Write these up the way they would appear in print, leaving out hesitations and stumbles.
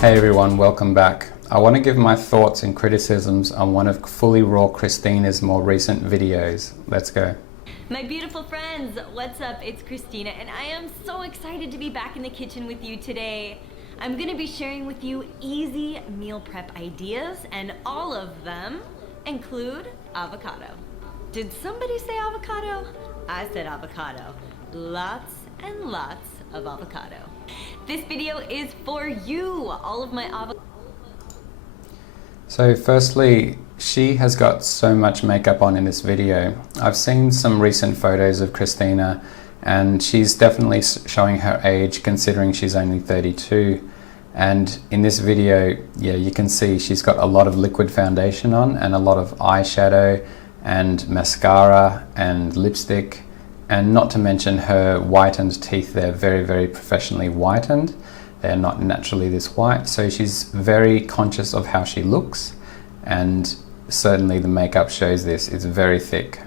Hey everyone, welcome back. I want to give my thoughts and criticisms on one of Fully Raw Kristina's more recent videos. Let's go. My beautiful friends, what's up? It's Kristina and I am so excited to be back in the kitchen with you today. I'm going to be sharing with you easy meal prep ideas, and all of them include avocado. Did somebody say avocado? I said avocado. Lots and lots of avocado. This video is for you, all of my avocado. So firstly, she has got so much makeup on in this video. I've seen some recent photos of Kristina and she's definitely showing her age considering she's only 32. And in this video, yeah, you can see she's got a lot of liquid foundation on and a lot of eyeshadow and mascara and lipstick. And not to mention her whitened teeth, they're very, very professionally whitened. They're not naturally this white. So she's very conscious of how she looks. And certainly the makeup shows this. It's very thick.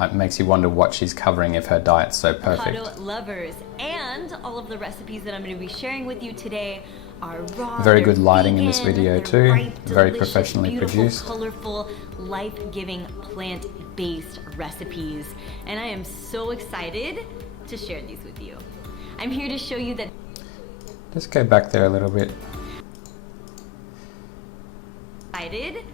It makes you wonder what she's covering if her diet's so perfect. Avocado lovers, and all of the recipes that I'm going to be sharing with you today are raw. Very good lighting vegan, in this video too. Bright, very delicious, professionally produced. Colorful, life-giving, plant-based recipes. And I am so excited to share these with you. I'm here to show you that. Just go back there a little bit. Excited.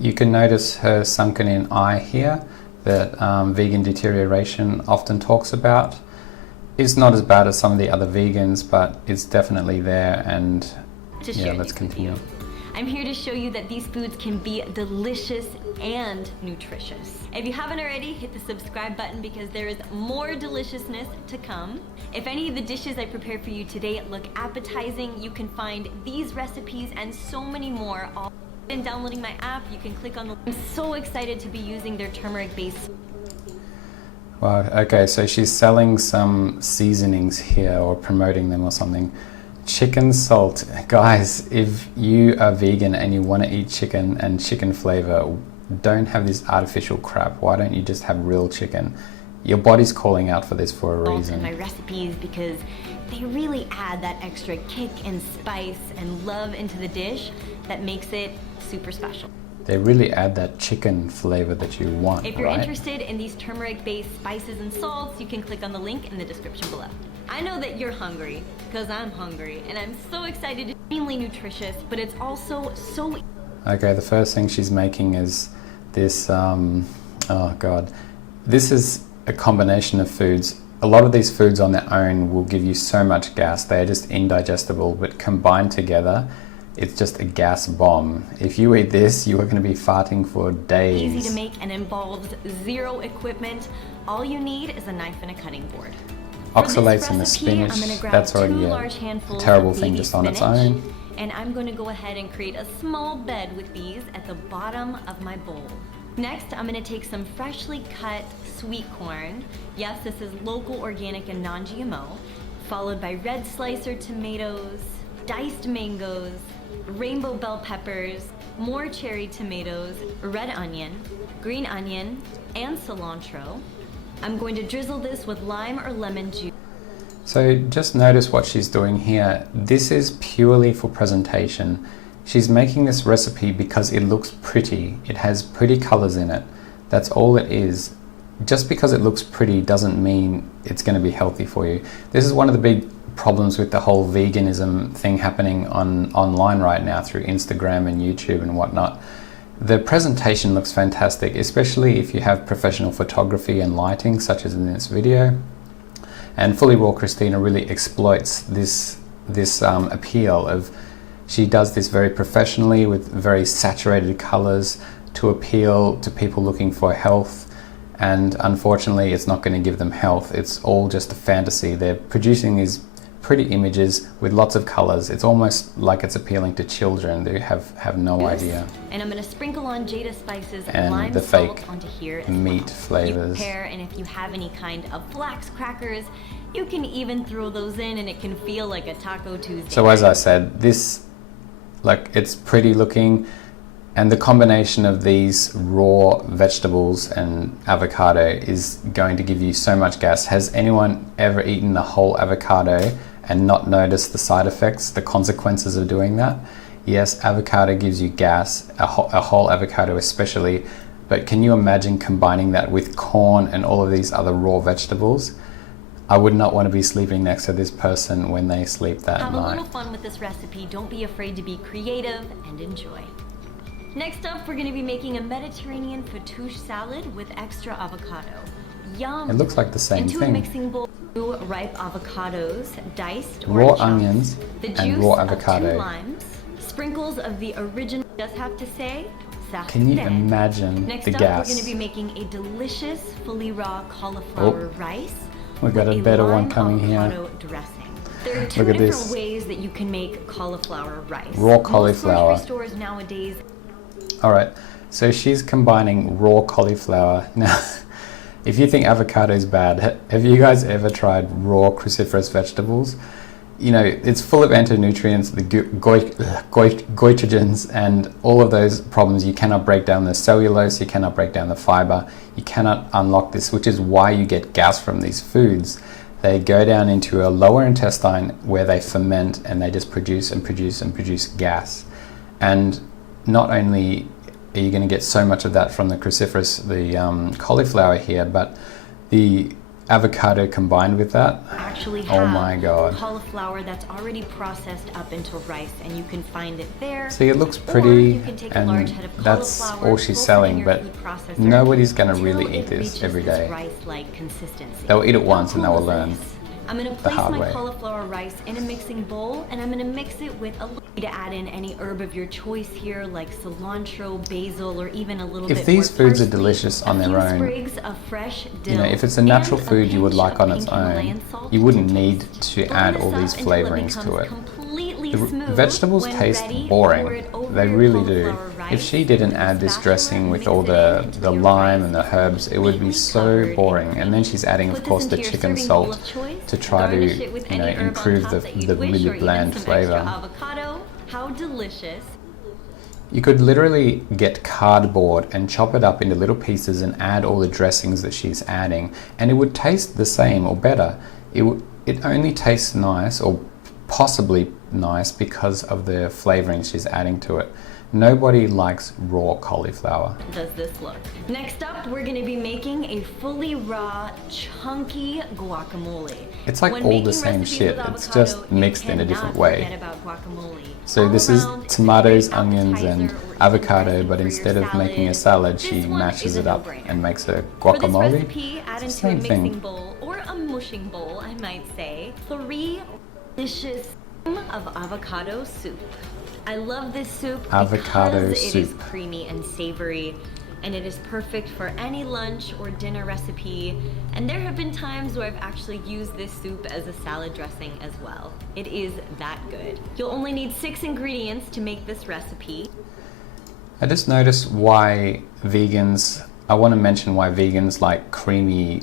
You can notice her sunken in eye here that vegan deterioration often talks about. It's not as bad as some of the other vegans, but it's definitely there, and yeah, let's continue. I'm here to show you that these foods can be delicious and nutritious. If you haven't already, hit the subscribe button because there is more deliciousness to come. If any of the dishes I prepared for you today look appetizing, you can find these recipes and so many more all in downloading my app. You can click on the. I'm so excited to be using their turmeric base. Wow, okay, so she's selling some seasonings here or promoting them or something. Chicken salt. Guys, if you are vegan and you want to eat chicken and chicken flavor, don't have this artificial crap. Why don't you just have real chicken? Your body's calling out for this for a reason. My recipes, because they really add that extra kick and spice and love into the dish that makes it super special. They really add that chicken flavor that you want, If you're right? interested in these turmeric-based spices and salts, you can click on the link in the description below. I know that you're hungry, because I'm hungry, and I'm so excited. It's extremely nutritious, but it's also so. Okay, the first thing she's making is this, oh God. This is a combination of foods. A lot of these foods on their own will give you so much gas. They're just indigestible, but combined together, it's just a gas bomb. If you eat this, you are going to be farting for days. Easy to make and involves zero equipment. All you need is a knife and a cutting board. Oxalates in the spinach, that's already a terrible thing just on its own. And I'm going to go ahead and create a small bed with these at the bottom of my bowl. Next, I'm going to take some freshly cut sweet corn. Yes, this is local, organic, and non-GMO. Followed by red slicer tomatoes, diced mangoes, rainbow bell peppers, more cherry tomatoes, red onion, green onion, and cilantro. I'm going to drizzle this with lime or lemon juice. So just notice what she's doing here. This is purely for presentation. She's making this recipe because it looks pretty. It has pretty colors in it. That's all it is. Just because it looks pretty doesn't mean it's going to be healthy for you. This is one of the big problems with the whole veganism thing happening online right now through Instagram and YouTube and whatnot. The presentation looks fantastic, especially if you have professional photography and lighting, such as in this video. And Fully Raw Kristina really exploits this appeal of, she does this very professionally with very saturated colors to appeal to people looking for health. And unfortunately, it's not going to give them health. It's all just a fantasy. They're producing these pretty images with lots of colors. It's almost like it's appealing to children. They have no idea. And I'm going to sprinkle on Jada spices and lime the salt fake onto here as meat well. flavors. And if you have any kind of flax crackers, you can even throw those in and it can feel like a Taco Tuesday. So as I said, this, like, it's pretty looking, and the combination of these raw vegetables and avocado is going to give you so much gas. Has anyone ever eaten a whole avocado and not notice the side effects, the consequences of doing that. Yes, avocado gives you gas, a whole avocado especially, but can you imagine combining that with corn and all of these other raw vegetables? I would not want to be sleeping next to this person when they sleep that night. Have a little fun with this recipe. Don't be afraid to be creative and enjoy. Next up, we're going to be making a Mediterranean fattoush salad with extra avocado. Yum! It looks like the same Into thing. A mixing bowl, 2 ripe avocados, diced or raw chopped, onions the and juice raw of 2 avocado. limes, sprinkles of the original. Just have to say, can you imagine Next the up, gas? we're going to be making a delicious, fully raw cauliflower rice. We got a better one coming here. Dressing. There are 2 different ways that you can make cauliflower rice. Raw cauliflower. Most grocery stores nowadays. All right, so she's combining raw cauliflower. Now, if you think avocado is bad, have you guys ever tried raw cruciferous vegetables? You know, it's full of anti-nutrients, the goitrogens, and all of those problems. You cannot break down the cellulose, you cannot break down the fiber, you cannot unlock this, which is why you get gas from these foods. They go down into a lower intestine where they ferment and they just produce and produce and produce gas. And not only are you going to get so much of that from the cruciferous, the cauliflower here, but the avocado combined with that, actually oh my god, cauliflower that's already processed up into rice, and you can find it there. See, it looks pretty, and that's all she's selling, but nobody's going to really eat this every day. They'll eat it once and they will learn. I'm going to place my cauliflower rice in a mixing bowl, and I'm going to mix it with a little to add in any herb of your choice here, like cilantro, basil, or even a little bit more If these foods parsley, are delicious on their own, sprigs of fresh dill, you know, if it's a natural and food you would pinch like of on its pink own, Himalayan salt you wouldn't to need taste. to Blend add this all up these until it flavorings to becomes it. completely The smooth. vegetables When taste ready, pour boring. it over They your really do. cauliflower rice, If she didn't add this dressing with all the lime and the herbs, it would be so boring. And then she's adding, of course, the chicken salt to try to, you know, improve the really bland flavor. Avocado. How delicious. You could literally get cardboard and chop it up into little pieces and add all the dressings that she's adding, and it would taste the same or better. It only tastes nice, or possibly nice, because of the flavoring she's adding to it. Nobody likes raw cauliflower. Does this look? Next up, we're going to be making a fully raw, chunky guacamole. It's like all the same shit. It's just mixed in a different way. So this is tomatoes, onions, and avocado, but instead of making a salad, she mashes it up and makes a guacamole. For this recipe, add into a Same mixing thing. bowl, or a mushing bowl, I might say, 3 delicious of avocado soup. I love this soup Avocado because soup. it is creamy and savory, and it is perfect for any lunch or dinner recipe. And there have been times where I've actually used this soup as a salad dressing as well. It is that good. You'll only need 6 ingredients to make this recipe. I just noticed why vegans, I want to mention why vegans like creamy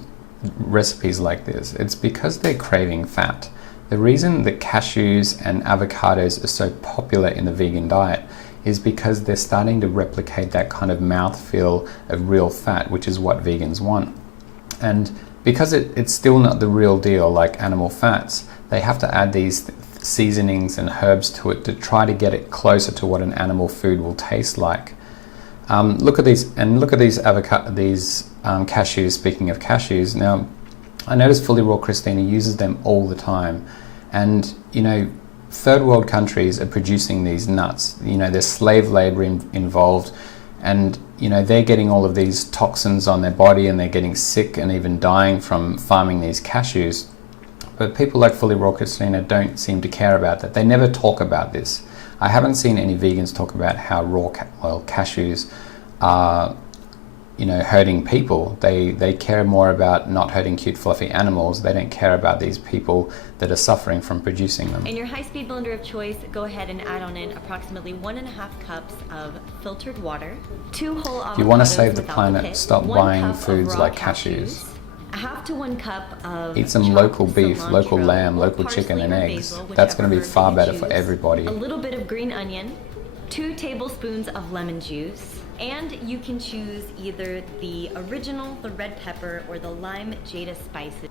recipes like this. It's because they're craving fat. The reason that cashews and avocados are so popular in the vegan diet is because they're starting to replicate that kind of mouthfeel of real fat, which is what vegans want. And because it's still not the real deal like animal fats, they have to add these seasonings and herbs to it to try to get it closer to what an animal food will taste like. Look at these, and look at these cashews. Speaking of cashews, now I noticed Fully Raw Kristina uses them all the time, and you know, third world countries are producing these nuts. You know, there's slave labor involved, and you know, they're getting all of these toxins on their body, and they're getting sick and even dying from farming these cashews. But people like Fully Raw Kristina don't seem to care about that. They never talk about this. I haven't seen any vegans talk about how raw cashews are, you know, hurting people. They care more about not hurting cute fluffy animals. They don't care about these people that are suffering from producing them. In your high-speed blender of choice, go ahead and add on in approximately 1.5 cups of filtered water, 2 whole avocados. If you want to save the without planet, pit, stop 1 buying cup of foods raw like cashews. 1/2 to 1 cup of Eat some chopped local beef, cilantro, local lamb, local parsley chicken and or eggs. basil, That's going to be whichever far herb better you for choose, everybody. a little bit of green onion, 2 tablespoons of lemon juice, and you can choose either the original, the red pepper, or the lime jada spices.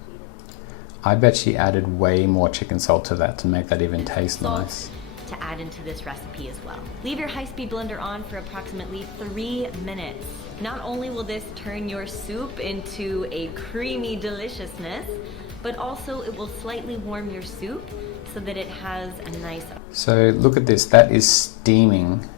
I bet she added way more chicken salt to that to make that even taste Salt nice. to add into this recipe as well. Leave your high-speed blender on for approximately 3 minutes. Not only will this turn your soup into a creamy deliciousness, but also it will slightly warm your soup so that it has a nice... So look at this, that is steaming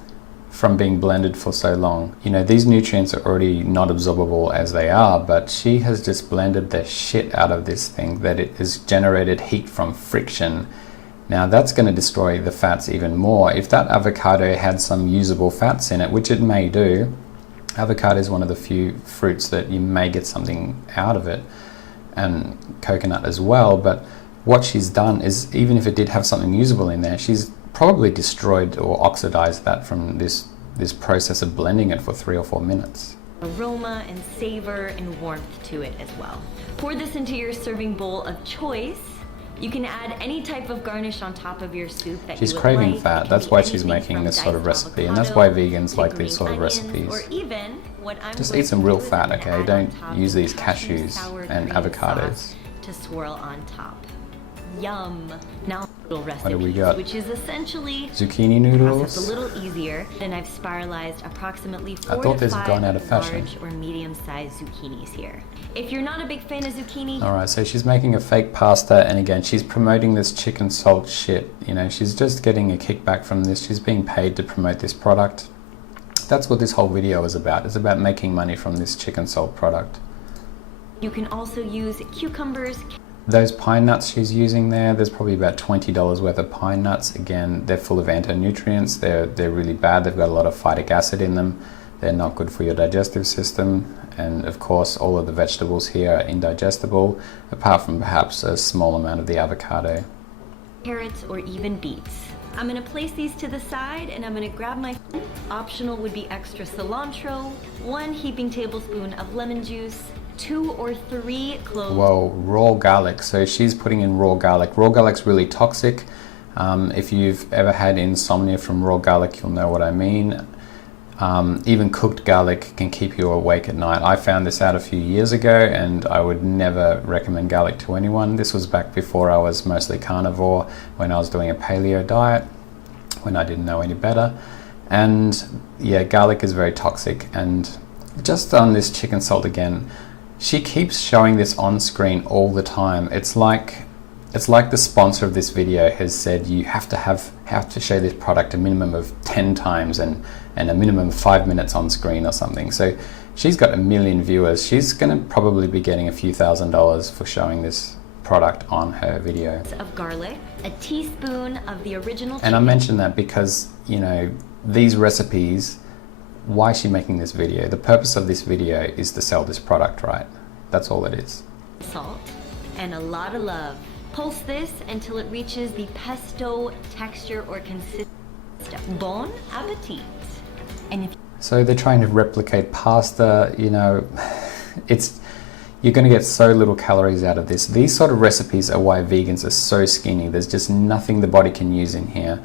from being blended for so long. You know, these nutrients are already not absorbable as they are, but she has just blended the shit out of this thing, that it has generated heat from friction. Now that's going to destroy the fats even more. If that avocado had some usable fats in it, which it may do, avocado is one of the few fruits that you may get something out of it, and coconut as well, but what she's done is, even if it did have something usable in there, she's probably destroyed or oxidized that from this process of blending it for 3 or 4 minutes. Aroma and savor and warmth to it as well. Pour this into your serving bowl of choice. You can add any type of garnish on top of your soup that She's you would craving like. fat, that's why she's making this sort of recipe, and that's why vegans like these sort of recipes. Or even what I'm Just going eat some to real do is fat, I'm gonna okay? add Don't on top use these cashew cashews sour and cream avocados. sauce to swirl on top. Yum. Now noodle What do we recipes, got? which is essentially Zucchini process noodles. a little easier, and I've spiralized approximately 4 I thought to this had 5 gone out of fashion. large or medium-sized zucchinis here. If you're not a big fan of zucchini, Alright, so she's making a fake pasta, and again, she's promoting this chicken salt shit. You know, she's just getting a kickback from this. She's being paid to promote this product. That's what this whole video is about. It's about making money from this chicken salt product. you can also use cucumbers. Those pine nuts she's using there, there's probably about $20 worth of pine nuts. Again, they're full of anti-nutrients. They're really bad. They've got a lot of phytic acid in them. They're not good for your digestive system. And of course, all of the vegetables here are indigestible, apart from perhaps a small amount of the avocado. Carrots or even beets. I'm gonna place these to the side and I'm gonna grab my, optional would be extra cilantro, 1 heaping tablespoon of lemon juice, 2 or 3 cloves. Whoa, raw garlic. So she's putting in raw garlic. Raw garlic's really toxic. If you've ever had insomnia from raw garlic, you'll know what I mean. Even cooked garlic can keep you awake at night. I found this out a few years ago, and I would never recommend garlic to anyone. This was back before I was mostly carnivore, when I was doing a paleo diet, when I didn't know any better. And yeah, garlic is very toxic. And just on this chicken salt again, she keeps showing this on screen all the time. It's like the sponsor of this video has said you have to show this product a minimum of 10 times and a minimum of 5 minutes on screen or something. So she's got 1 million viewers. She's going to probably be getting a few $1,000s for showing this product on her video. Of garlic, a teaspoon of the original chicken. And I mentioned that because, you know, these recipes, why is she making this video? The purpose of this video is to sell this product, right? That's all it is. Salt and a lot of love. Pulse this until it reaches the pesto texture or consistency. Bon appetit. And if So they're trying to replicate pasta, you know, you're going to get so little calories out of this. These sort of recipes are why vegans are so skinny. There's just nothing the body can use in here.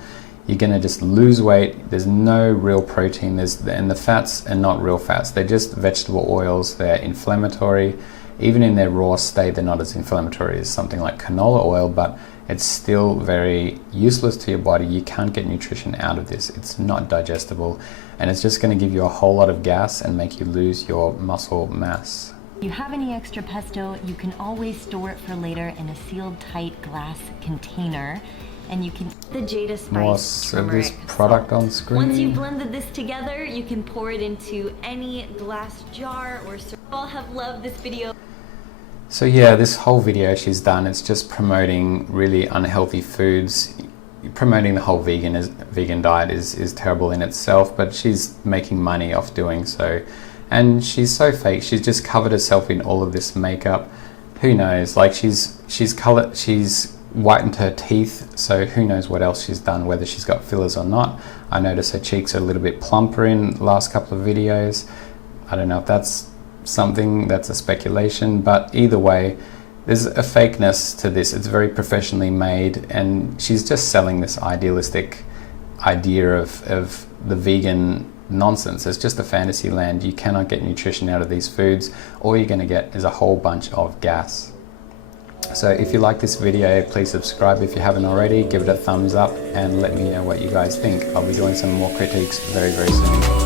You're going to just lose weight. There's no real protein. And the fats are not real fats. They're just vegetable oils. They're inflammatory. Even in their raw state, they're not as inflammatory as something like canola oil, but it's still very useless to your body. You can't get nutrition out of this. It's not digestible, and it's just going to give you a whole lot of gas and make you lose your muscle mass. you have any extra pesto, you can always store it for later in a sealed tight glass container. And you can the Jada spice More of this turmeric product salt. on screen. Once you've blended this together, you can pour it into any glass jar or you all have loved this video. So yeah, this whole video she's done, it's just promoting really unhealthy foods. Promoting the whole vegan diet is terrible in itself, but she's making money off doing so. And she's so fake. She's just covered herself in all of this makeup. Who knows? Like she's whitened her teeth, so who knows what else she's done, whether she's got fillers or not. I notice her cheeks are a little bit plumper in the last couple of videos. I don't know if that's something, that's a speculation, but either way, there's a fakeness to this. It's very professionally made, and she's just selling this idealistic idea of the vegan nonsense. It's just a fantasy land. You cannot get nutrition out of these foods. All you're going to get is a whole bunch of gas. So if you like this video, please subscribe if you haven't already, give it a thumbs up and let me know what you guys think. I'll be doing some more critiques very, very soon.